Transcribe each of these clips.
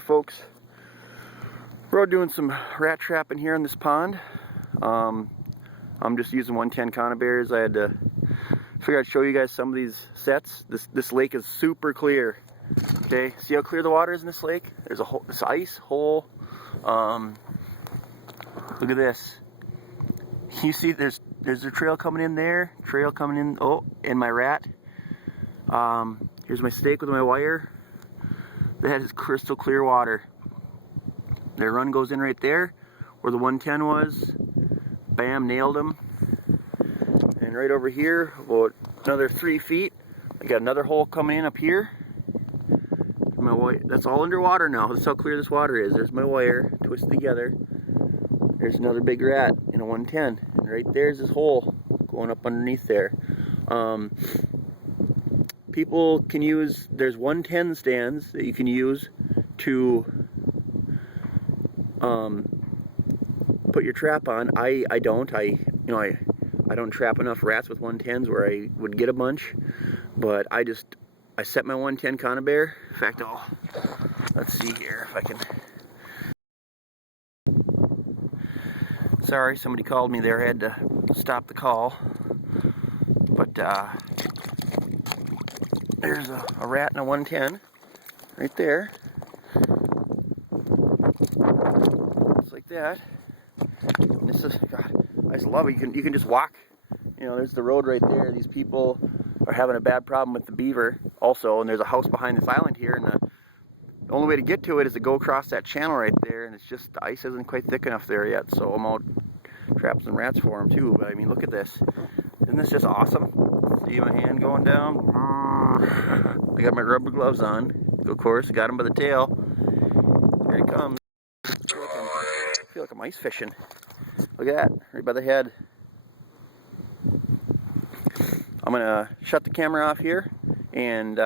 folks, we're out doing some rat trapping here in this pond. I'm just using 110 conibears. I had to figure I'd show you guys some of these sets. This lake is super clear. Okay, see how clear the water is in this lake? There's a hole, this ice hole. Look at this. You see there's a trail coming in there, trail coming in. Oh, and my rat. Here's my stake with my wire. That is crystal clear water. Their run goes in right there where the 110 was. Bam, nailed him. And right over here, about another 3 feet, I got another hole coming in up here. My wire, that's all underwater now. That's how clear this water is. There's my wire twisted together. There's another big rat in a 110. And right there's this hole going up underneath there. People can use, there's 110 stands that you can use to put your trap on. I don't. I don't trap enough rats with 110s where I would get a bunch. But I set my 110 conibear. In fact, let's see here if I can. Sorry, somebody called me there. I had to stop the call. But there's a rat in a 110 right there. Just like that. And this is, God, I just love it. You can just walk. You know, there's the road right there. These people are having a bad problem with the beaver also, and there's a house behind this island here, and the only way to get to it is to go across that channel right there, and it's just, the ice isn't quite thick enough there yet, so I'm out trapping some rats for them too. But I mean, look at this. Isn't this just awesome? See my hand going down? I got my rubber gloves on, of course. I got him by the tail. Here he comes. I feel like I'm ice fishing. Look at that, right by the head. I'm gonna shut the camera off here and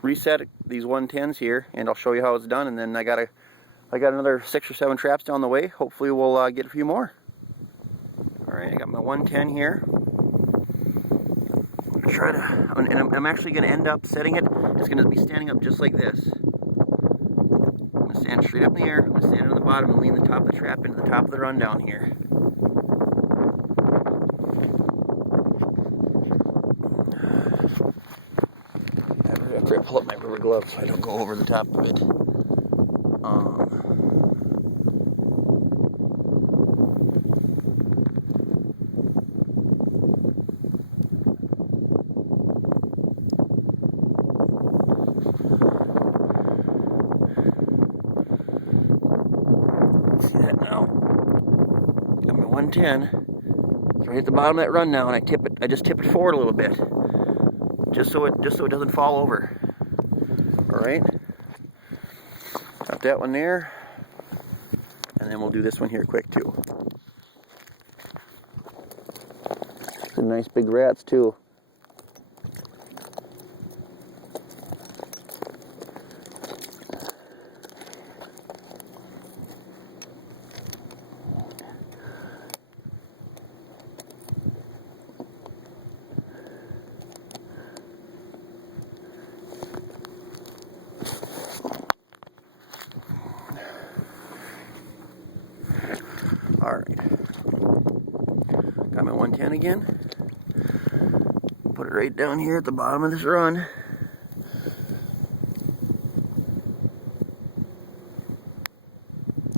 reset these 110s here, and I'll show you how it's done. And then I got another 6 or 7 traps down the way. Hopefully we'll get a few more. All right, I got my 110 here. I'm gonna try to, and I'm actually gonna end up setting it. It's gonna be standing up just like this. I'm gonna stand straight up in the air. I'm gonna stand on the bottom and lean the top of the trap into the top of the run down here. After I pull up my rubber gloves so I don't go over the top of it. See that now? Got my 110. It's right at the bottom of that run now, and I just tip it forward a little bit. Just so it doesn't fall over. All right, got that one there, and then we'll do this one here quick too. Some nice big rats too. Alright, got my 110 again, put it right down here at the bottom of this run.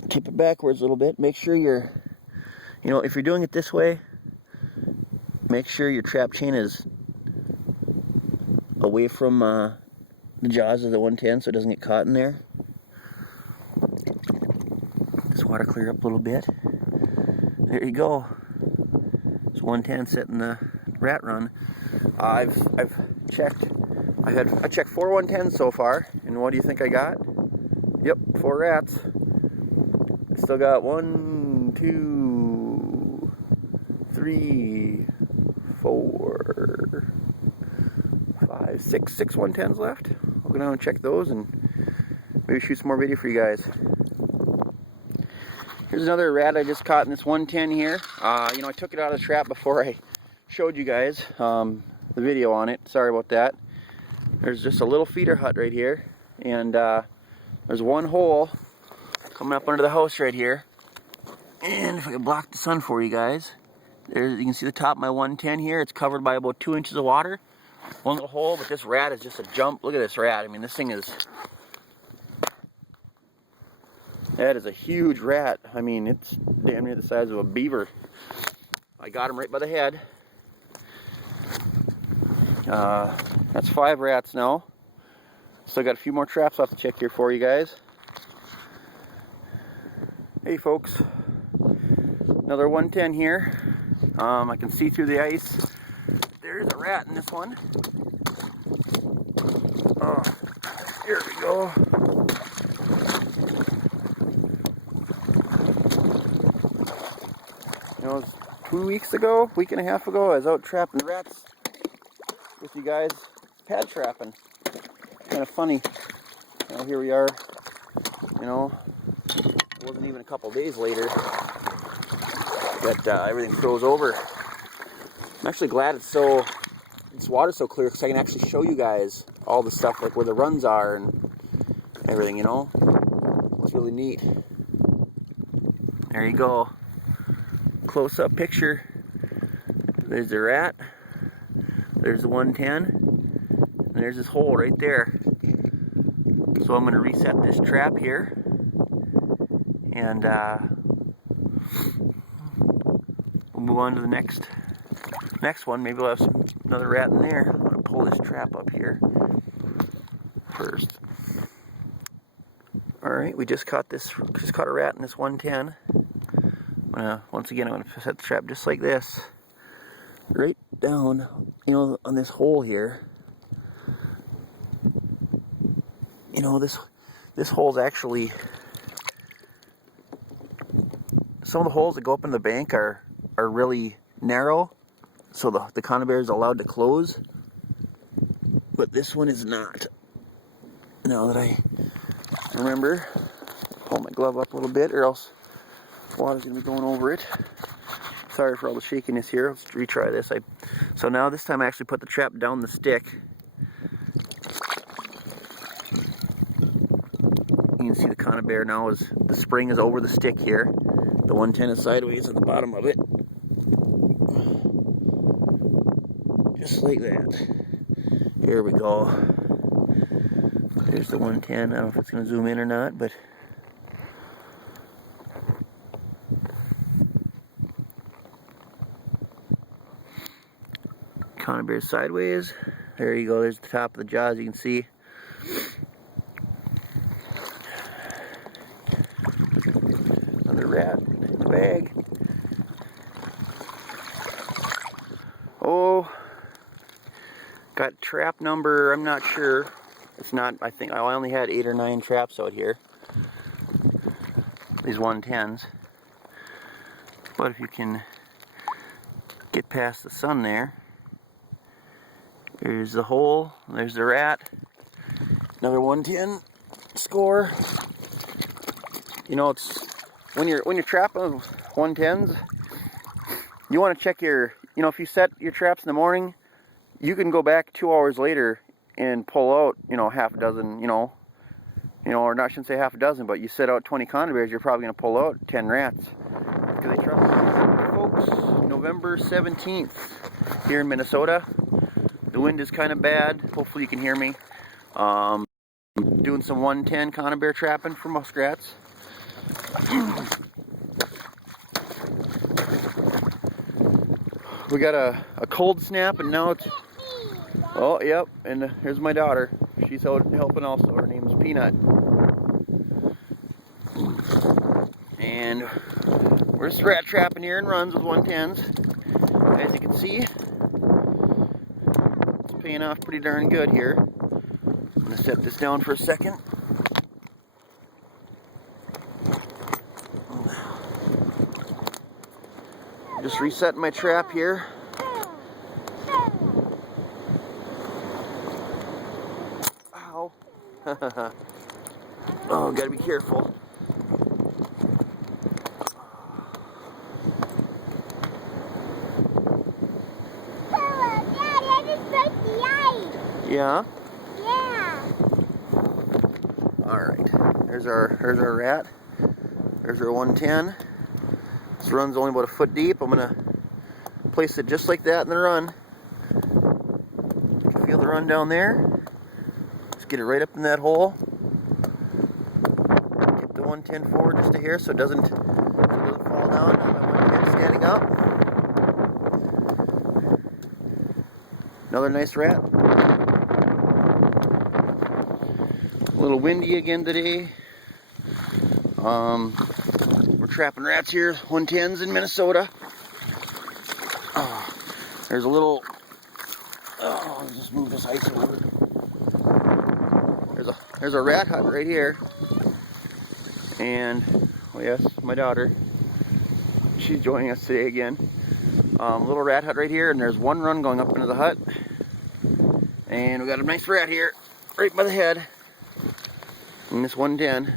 Tip it backwards a little bit, make sure if you're doing it this way, make sure your trap chain is away from the jaws of the 110 so it doesn't get caught in there. This water clear up a little bit. There you go. It's 110 setting the rat run. I've checked. I checked 4 110s so far, and what do you think I got? Yep, 4 rats. I still got 1, 2, 3, 4, 5, 6 110s left. I'll go down and check those and maybe shoot some more video for you guys. Here's another rat I just caught in this 110 here. I took it out of the trap before I showed you guys the video on it. Sorry about that. There's just a little feeder hut right here, and There's one hole coming up under the house right here. And if I can block the sun for you guys, you can see the top of my 110 here. It's covered by about 2 inches of water. One little hole, but this rat is just a jump. Look at this rat. I mean, this thing is... That is a huge rat. I mean, it's damn near the size of a beaver. I got him right by the head. That's 5 rats now. Still got a few more traps off to check here for you guys. Hey folks, another 110 here. I can see through the ice. There's a rat in this one. Oh, here we go. You know, it was 2 weeks ago, week and a half ago, I was out trapping rats with you guys, pad trapping. Kind of funny. You know, here we are. You know, it wasn't even a couple days later that everything froze over. I'm actually glad this water's so clear because I can actually show you guys all the stuff, like where the runs are and everything. You know, it's really neat. There you go. Close-up picture. There's the rat. There's the 110. And there's this hole right there. So I'm going to reset this trap here. And we'll move on to the next one. Maybe we'll have another rat in there. I'm going to pull this trap up here first. Alright, we just caught a rat in this 110. Once again, I'm going to set the trap just like this. Right down, you know, on this hole here. You know, this hole's actually... Some of the holes that go up in the bank are really narrow, so the conibear is allowed to close. But this one is not. Now that I remember, pull my glove up a little bit, or else water's gonna be going over it. Sorry for all the shakiness here. Let's retry this. So now this time I actually put the trap down the stick. You can see the conibear now is the spring is over the stick here. The 110 is sideways at the bottom of it. Just like that. Here we go. There's the 110. I don't know if it's going to zoom in or not, but conibear sideways. There you go. There's the top of the jaws. You can see. Another rat in the bag. Oh, got trap number. I'm not sure. It's not. I think I only had 8 or 9 traps out here. These 110s. But if you can get past the sun there. There's the hole, there's the rat, another 110 score. You know, it's when you're trapping 110s, you want to check your, you know, if you set your traps in the morning, you can go back 2 hours later and pull out, you know, half a dozen, you know, or not, I shouldn't say half a dozen, but you set out 20 conibears, you're probably going to pull out 10 rats. Because they trap, folks, November 17th here in Minnesota. The wind is kind of bad. Hopefully you can hear me. Doing some 110 conibear trapping for muskrats. We got a cold snap, and now it's... Oh, yep, and here's my daughter. She's helping also. Her name's Peanut. And we're just rat trapping here in runs with 110s. As you can see, paying off pretty darn good here. I'm going to set this down for a second. Just resetting my trap here. Ow. Oh, gotta be careful. Yeah? Yeah. Alright. Alright, there's our rat. There's our 110. This run's only about a foot deep. I'm going to place it just like that in the run. You can feel the run down there. Just get it right up in that hole. Tip the 110 forward just a hair so it doesn't fall down. Now my 110 standing up. Another nice rat. A little windy again today. We're trapping rats here, 110s in Minnesota. There's a little, let's just move this ice over. There's a rat hut right here. And, oh yes, my daughter. She's joining us today again. Little rat hut right here, and there's one run going up into the hut. And we got a nice rat here, right by the head. In this 110.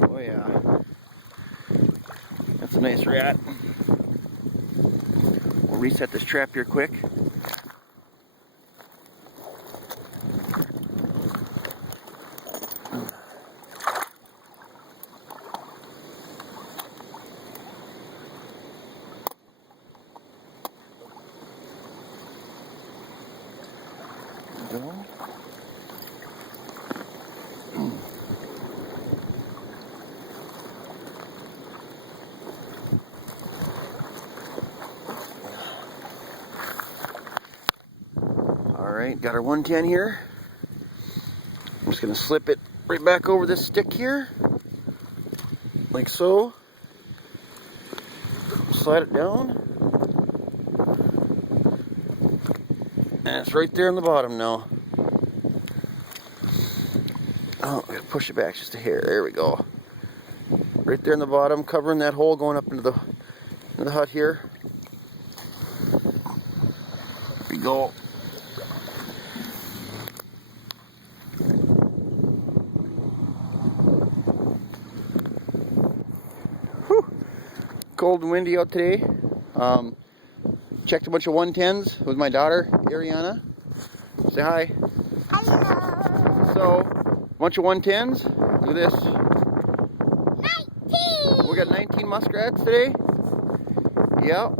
Oh yeah. That's a nice rat. We'll reset this trap here quick. Go. Alright, got our 110 here. I'm just going to slip it right back over this stick here, like so. Slide it down. And it's right there in the bottom now. Oh, I gotta push it back just a hair. There we go. Right there in the bottom, covering that hole going up into the hut here. There we go. Whew. Cold and windy out today. Checked a bunch of 110s with my daughter, Ariana. Say hi. Hello. So, bunch of 110s. Look at this. 19. We got 19 muskrats today. Yep.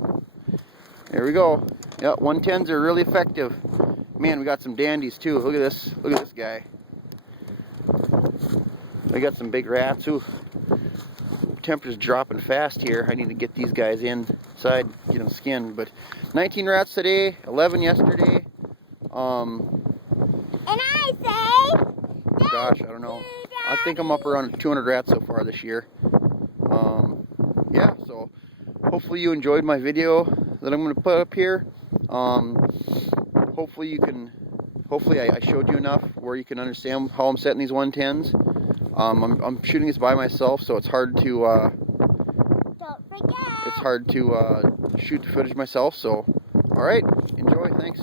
There we go. Yep, 110s are really effective. Man, we got some dandies too. Look at this. Look at this guy. We got some big rats. Ooh. Temperature's dropping fast here. I need to get these guys inside, get them skinned. But 19 rats today, 11 yesterday. And I say, gosh, I don't know. I think I'm up around 200 rats so far this year. Yeah, so hopefully you enjoyed my video that I'm going to put up here. Hopefully I showed you enough where you can understand how I'm setting these 110s. I'm shooting this by myself, so it's hard to don't forget. shoot the footage myself. So, all right, enjoy. Thanks.